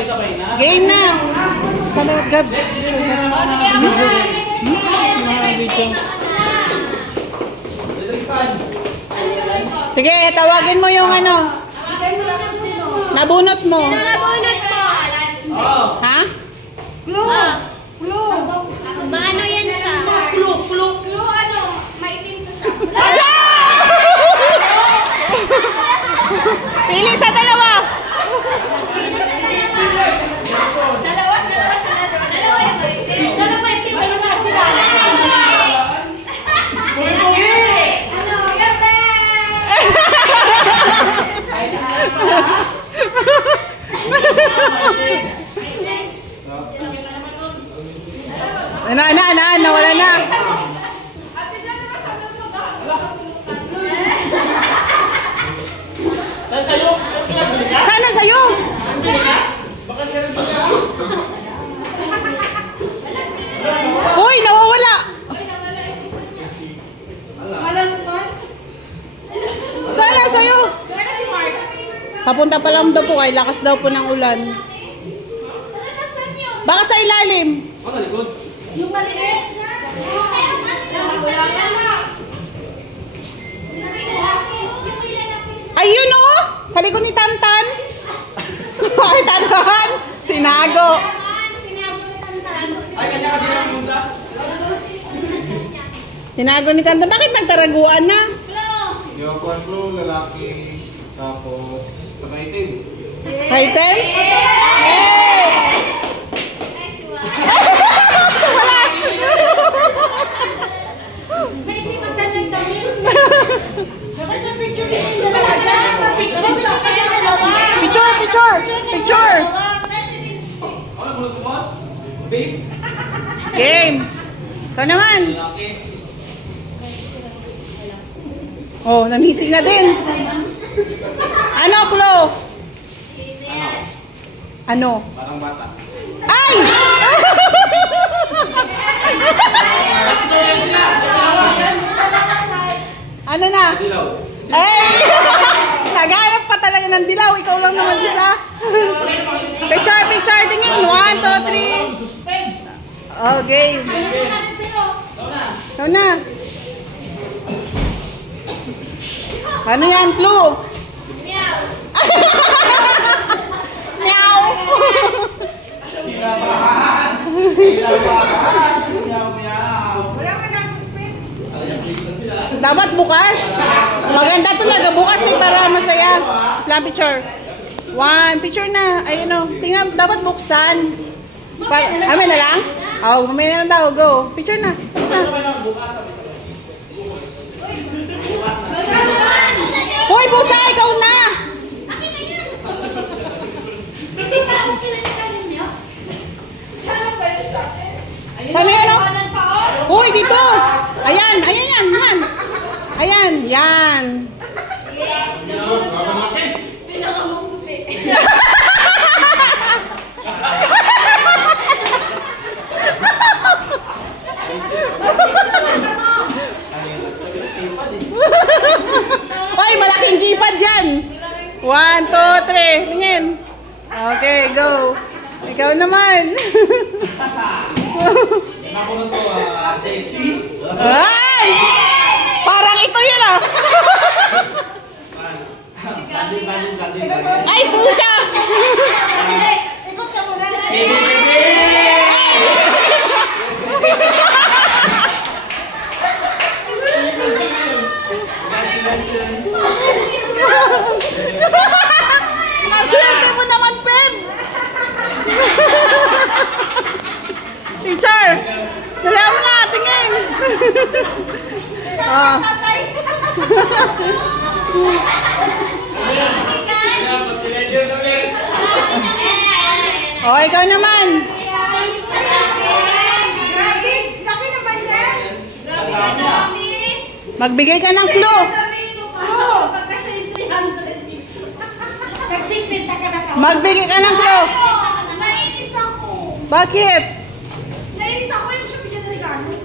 sabay-sabay na. Game na. Kalawat gab. Sige, tawagin mo yung ano. Nabunot mo. Nabunot mo. Ha? Clue. Clue. Maano yan siya? Clue. Clue. Clue ano? Maitim to siya. Pili sa dalawa. Dalawa yung maitim. Dalawa maitim. Dalawa sila. Nawala na. Sana sa'yo. Uy, nawawala. Sana sa'yo. Papunta pa lang daw po kay lakas daw po ng ulan. Baka sa ilalim. Yung maliit. Ayun o! Sa likod ni Tantan. Ay, Tantan. Tinago. Ay, kanya kasi yung punta. Tinago ni Tantan. Bakit nagtaraguan na? Yung control, lalaki, tapos nakaitim. Item? Picture! Ano, bulog ko, boss? Babe? Game! Ikaw naman! Oh, namising na din! Ano, Klo? Ano? Parang bata. Ay! Ano na? Dilaw. Ay! Naghanap pa talaga ng dilaw. Ikaw lang naman isa. Picture! Tingin. 1, 2, 3. Suspense. Oh, game. Ikaw na. Ano yan, Clue? Meow. Kinabahan! Wala ka ng suspense. Dapat bukas. Maganda to na. Bukas eh para masaya. Lang picture. 1. Picture na. Ayun o. Tingnan. Dapat buksan. Amin na lang? Oh, mamaya na daw. Go. Picture na. Tapos na. Hoy, pusa! Ikaw na! Sana yun o? Hoy, dito! Ayan! Yan! Ayan! Yan! Hoy, malaking gipad yan! 1, 2, 3. Tingin. Okay, go. Ikaw naman. Ako na to, sexy. Ay! Parang ito yun ah. Ay, pucha! Ikot ka muna. Ang swerte mo naman, Pem! Teacher! Dala mo na, tingin! Ah. Oh, ikaw naman! Grabe! Laki naman yan! Magbigay ka ng clue! Pagkasya yung 300. Nagsipinta ka na ka. Magbigay ka ng clue! Nainis ako. Bakit? Nainis ako yung sabi niya na regalo.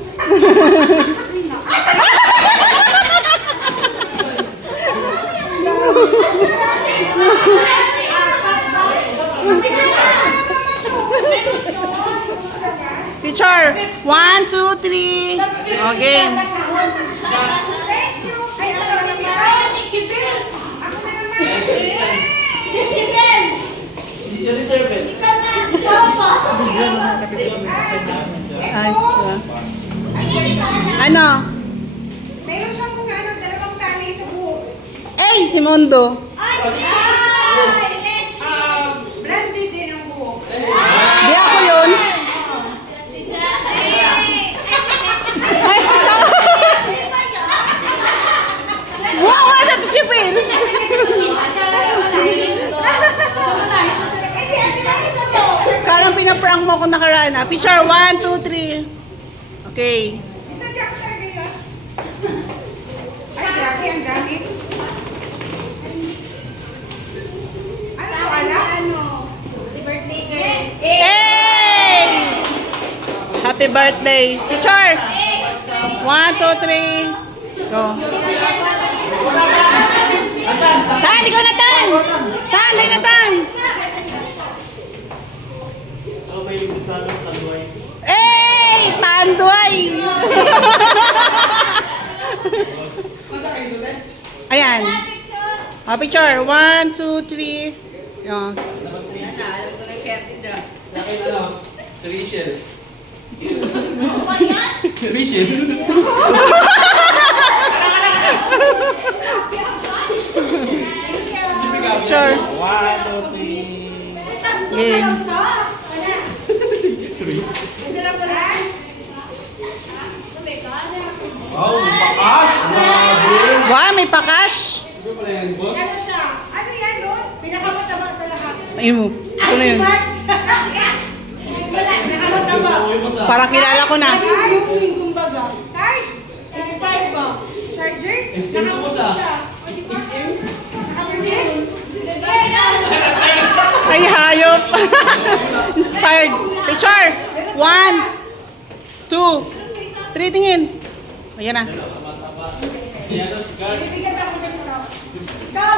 Sige na! 1, 2, 3. Okay. Ay, ano? Meron siyang mga dalawang tali sa buhok. Eh, si Mondo. Branded din ang buhok. Di ako yun. Ay, wow, wala sa tisipin. Parang pinaprank mo ako nakaraan. Picture 1, 2, 3. Okay. Isa dyan ko talaga yun. Ay, grabe, ang gamit. Ano to, ala? Birthday girl. Hey! Happy birthday. Picture. 1, 2, 3. Go. Tan, ikaw na Tan. Tan, dahil na Tan. Hey! Tanduay! Ayan. Picture. 1, 2, 3. Yan. Sa akin ano? Si Rachel. Si Rachel. Picture. 1, 2, 3. Game. Wow, pakas! Grabe! Wow, may pakash. Ano pala yan, boss? Ano siya? Ano yan, no? Pinakamataba sa lahat. Ayun mo. Ito na yun. Pinakamataba. Parang kilala ko na. Kumbaga. Tay! Inspired ba? Charger? Extend ko sa. Ay, hayop. Inspired. Picture. 1, 2, 3. Tingin. Ayan na. Bibigyan ako sa ito. Ikaw!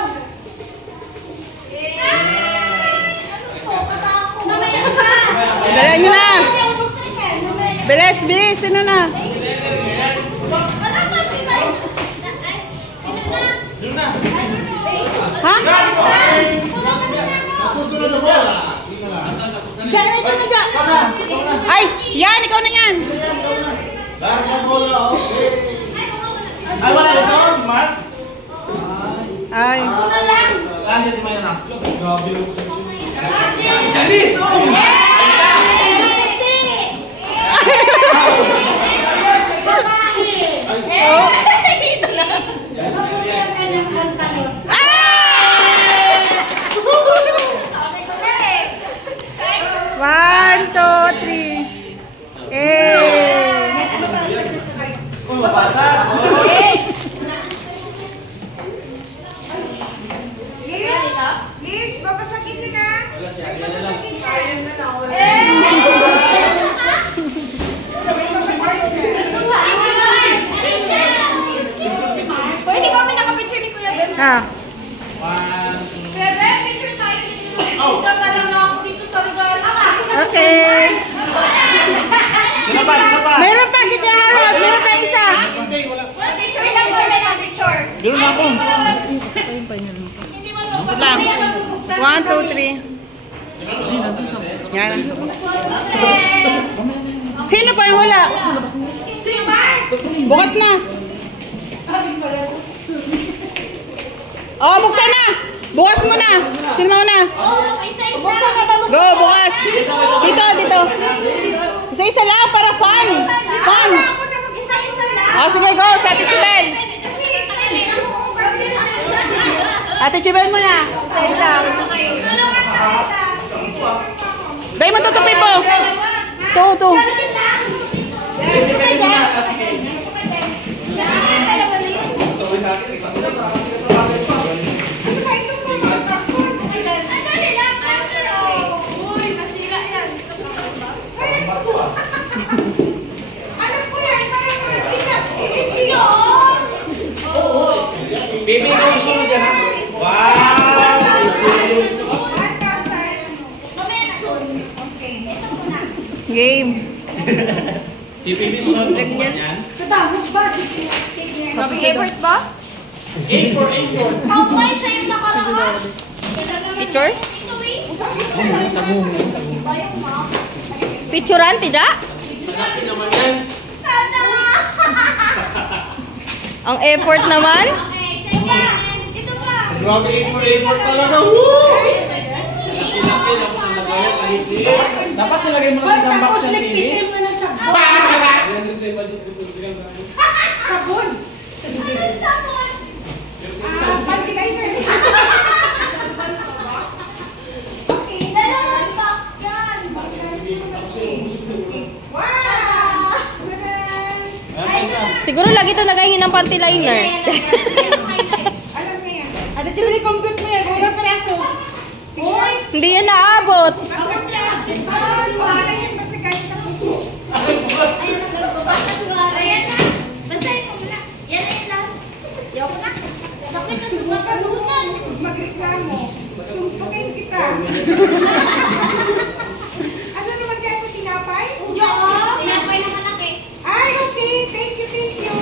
Mamaya ka! Dala nyo na. Bilis, bilis. Sino na? Wala sa pilay! Ha? Susunod na bola! Sige na lang. Diyan, ikaw na dyan. Ay, yan. Ikaw na yan. Dahil na bola, okay. Ay, wala ito, si Mark. Ay. Kasi di may anak. Grabe yung Janice! Oh! One, two, three. Eh. Oh, mabasa. Liz, babasagin nyo na. Wala siya. Yan na lang. Ayan na na. Pwede kami nakapicture ni Kuya Bem. Ah. 1, 2, Kuya Bem, picture tayo dito. Ikaw na lang ako dito sa lugar. Okay. Sino pa? Sino pa? Meron pa si Tia Harold. Meron pa isa. Hindi, wala. Picture lang po tayo picture. Meron ako. Wait lang. 1, 2, 3. Yan. Okay. Sino pa yung wala? Si Mark! Bukas na. Oh, buksan na. Bukas mo na. Sino na? Oh, isa-isa. Go, bukas. Dito, dito. Isa-isa lang para fun. Fun. Isa-isa lang. Oh, sige, go. Sa Ate Chibel. Ate Chibel mo na. Isa-isa. Dahil mo tutupi po. Ito. Alam ko yan, parang isa. Hindi Baby, ikaw susunod yan ha? Wow! 1,000. Game. Si PB susunod mo yan. Kadamot ba? Mabing effort ba? Aim for aim for. Kaway siya yung nakaraan. Picture? Picturean, tija? Hanapin naman yan. Ang effort naman. Grabe aim for talaga. Woo! Laki-laki na po sa lagayan. Kalit-liit. Dapat nilagay mo na sa isang box Tapos yung TV. ligpitin mo ng sabon. Sabon. Panty liner. Okay. Wow! Siguro lagi ito nagahingin ng panty liner. Alam niya yan. Ano siya compute mo yan? Kung peraso. Oy! Hindi yan naabot. Para yan masagay sa puso. Magreklamo. Sumpukin kita. Ano naman kaya ito tinapay? Ay, okay. Thank you, thank you.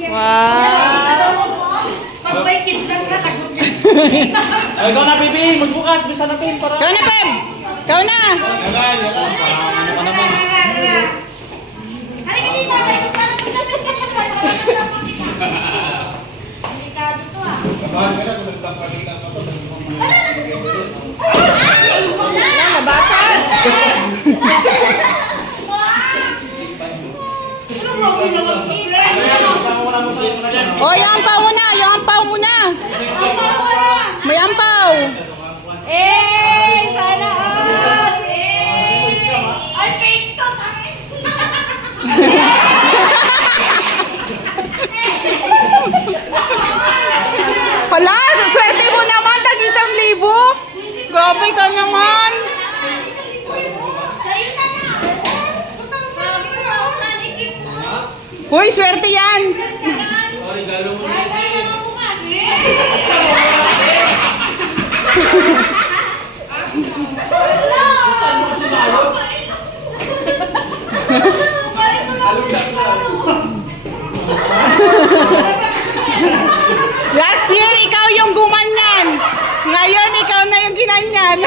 Yes. Wow. Pag may kidnap na, lagot yan. Ay, ikaw na, Bibi. Magbukas. Bisa natin para... Ikaw na, Peb! Ikaw na! Ano ka naman? Kabahan ka na kung nagpapakita ka to. Yan, nabasag. O, yung ampaw mo na! Yung ampaw mo na! May ampaw! Eh, sana all. Ay, pinto tayo. Hala! Swerte mo naman! Tag-1,000! Grabe ka naman! Uy, swerte yan! Sorry, galo mo na yan. Last year, ikaw yung gumanyan. Ngayon, ikaw na yung ginanyan.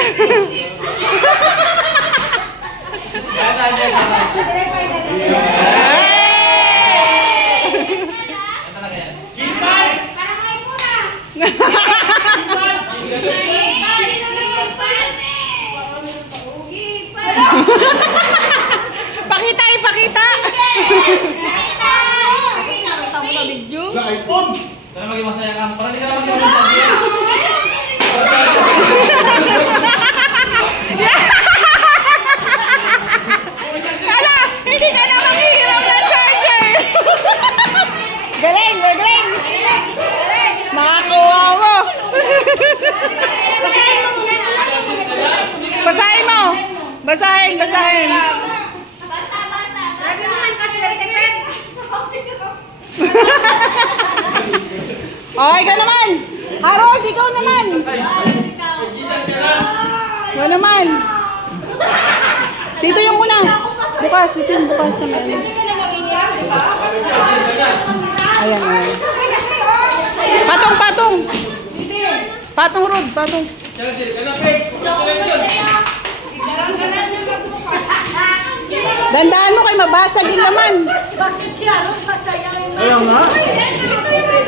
Pakita, ipakita. Sa iPhone. Sana maging masaya ka. Para hindi ka naman gawin sa diyan. Hala, hindi ka na makihirap ng charger. Galing, galing. Makakuha mo. Basahin mo. Basahin, basahin. Oh, ikaw naman. Harold, ikaw naman. Ikaw naman. Dito yung una. Bukas, dito yung bukas sa mga. Ayan, ayan. Patong, patong. Patong, Rod, patong. Dandaan mo kay mabasag yung laman. Bakit siya? Ano masaya rin? Ayaw nga. Ito yung rin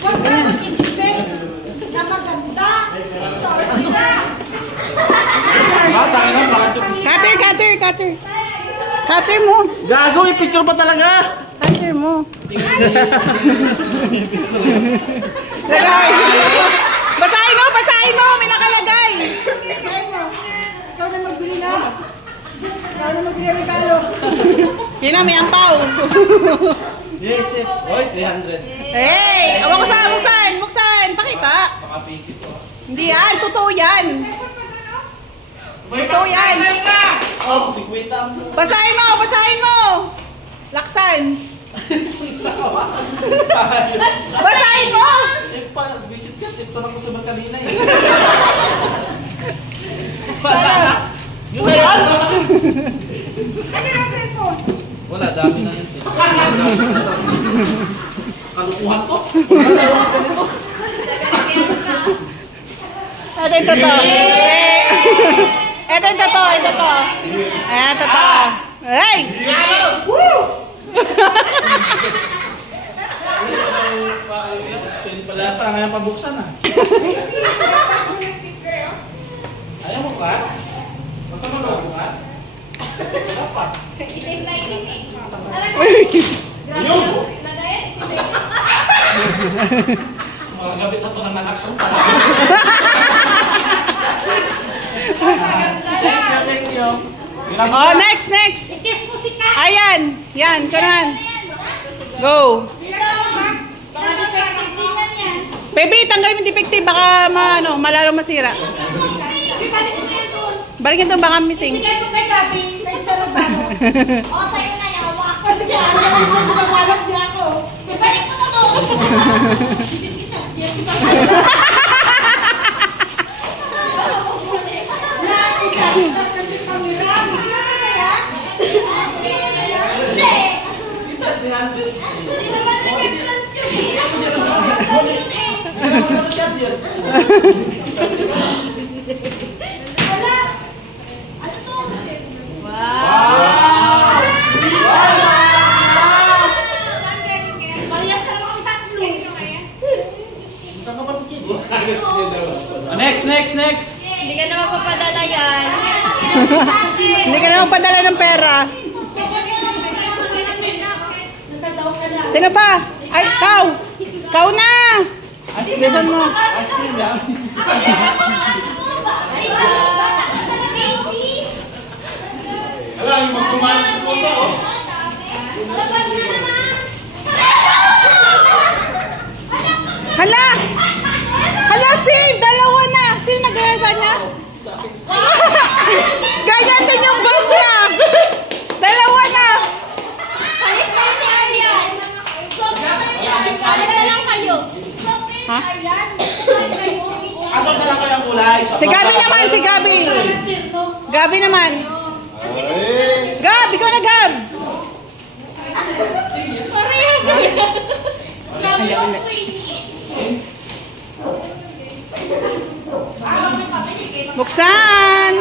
Huwag ka mag-expect na maganda. Cutter, cutter, cutter. Cutter mo. Gago, i-picture pa talaga. Cutter mo. Lagay. Basahin mo, basahin mo. May nakalagay. Basahin mo. Ikaw na magbili na. Ikaw na magbili regalo. Yun na, may ampaw. Yes, it. Oy, 300. Hey! Awa ko saan, buksan, buksan. Pakita. Makapikit ko. Hindi yan, totoo yan. Totoo yan. Oh, 50. Basahin mo, basahin mo. Laksan. Basahin mo. Eh, pa, visit ka. Tip ko na ko sa kanina eh. Sana. Yun na yan. Ano yung cellphone? Wala, dami na yun. Kalukuhan to. Ito yung totoo. Ito yung totoo, ito to. Ayan, totoo. Hey! Suspend pala. Parang ngayon pabuksan ah. Ayaw mo ka? Basta mo lang ka? Dapat. Isave na itin eh. Ayun! Lagayan. Mga gabit na to ng anak ko. Thank you. Oh, next, next. Kiss mo si Kat. Ayan. Yan, kanan. Go. Baka defective din yan yan. Baby, tanggalin mo yung defective. Baka malalong masira. Balik mo yan doon. Balikin doon, baka missing. Bigay mo kay Gabi. Kay Sarabano. O, sa'yo na yan. Hawak. Kasi kaya alam mo kung magwalag niya ako. Ibalik mo na to. Isip kita. Jessica. Kasi kamera. Hindi ka masaya? Hindi. Hindi naman reference yun. Wala. Ano to? Wow! Parehas na naman kami tatlo. Next. Hindi ka na magpapadala yan. Hindi ka na magpadala ng pera. Nagkatawa ka na. Sino pa? Ay, ikaw. Ikaw na. Bilisan mo. Alam, yung magkumalit ng esposa, oh. Hala! Hala, save! Dalawa na! Sino nag-resa niya? Ganyan din yung bag niya! Dalawa na! Palit kayo ni Aryan. Palit na lang kayo. Ha? Aso na lang kayang kulay. Si Gabi naman, si Gabi! Gabi naman! Ay. Gab! Ikaw na, Gab! Parehas yan. Buksan!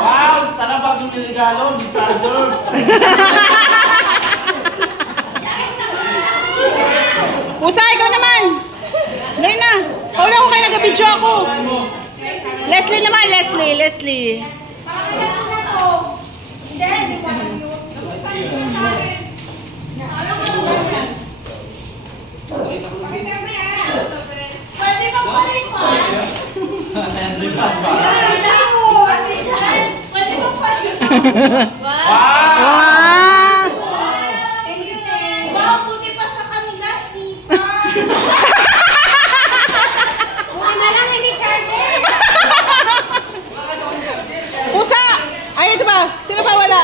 Wow! Sana bag yung niligalo. Di charger. Pusa, ikaw naman! Hindi na! Paula ko kayo nag-video ako! Leslie naman, Leslie! Pwede pa palit pa. Pwede pa palit pa. Wow! Ah! Wow, buti pa sa kanila, Stephen. Buti na lang hindi charger. Pusa! Ay, ito ba? Sino pa wala?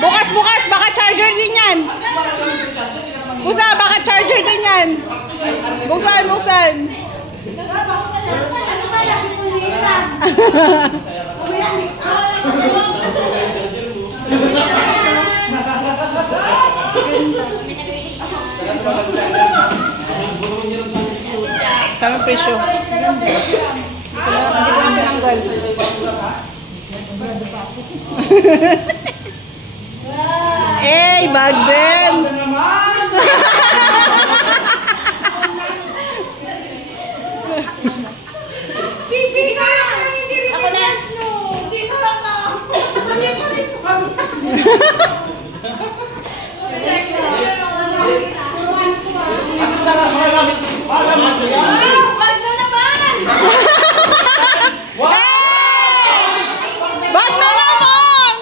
Bukas, baka charger din yan. Pusa, baka charger din yan. Buksan. Ano ba lagi mo nila? Kami presyo. Hindi ko na tinanggal. Eh, bag din. Pipi ka lang hindi rin Ako na. dito lang na. Ano sana sa mga gamit? Para magkaya. Wow, bag na naman. Bag na naman!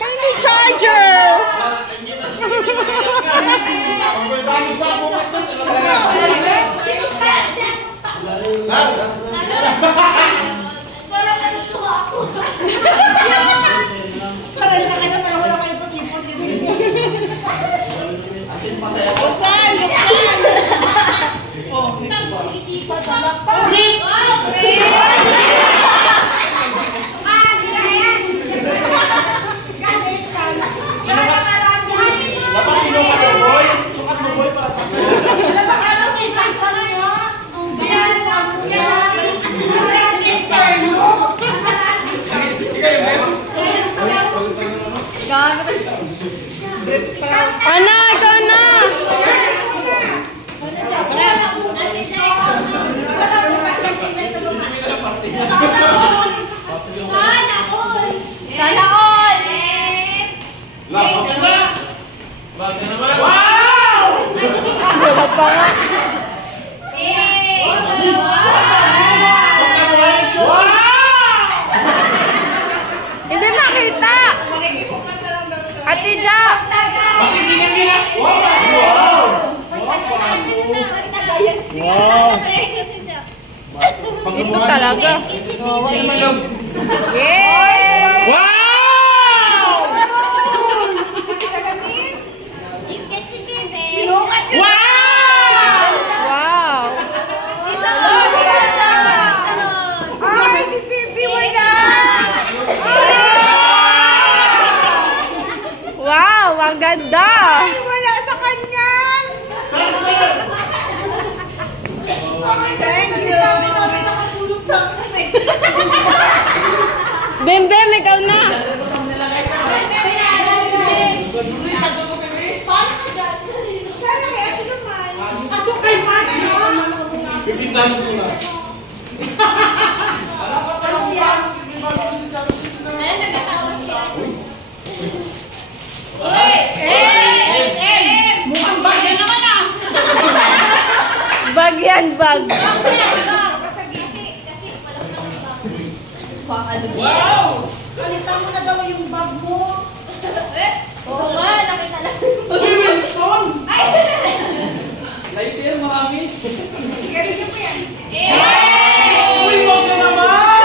Hindi charger! Ang may gamit sa bukas na sila. Parang natutuwa ako. Para sa kanya, para wala kayo pag-ipon. Buksan! Nag-iisipan pa. Wow, great. Ito talaga. Yeah! Wow! Ikat si Bebe. Sinukat yun. Wow! Isa lang! Ay, si Phoebe, wala. Wow! Ang ganda! Ay, wala sa kanya. Thank you. Bembem, ikaw na! Sana kay Ate Lumay. Ato kay Mark, no? Pipintahan ko na. Ay, nagkatawag siya. Mukhang bagay naman ah. Bag yan, bag. Kasi walang bag. Wow! Palitan mo na daw yung bag mo. Oo nga, nakita lang. Uy, Winston! Ay! Lighter, marami. Sigarilyo po yan. Uy, wag na naman!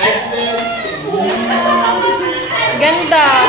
Next then. Ganda.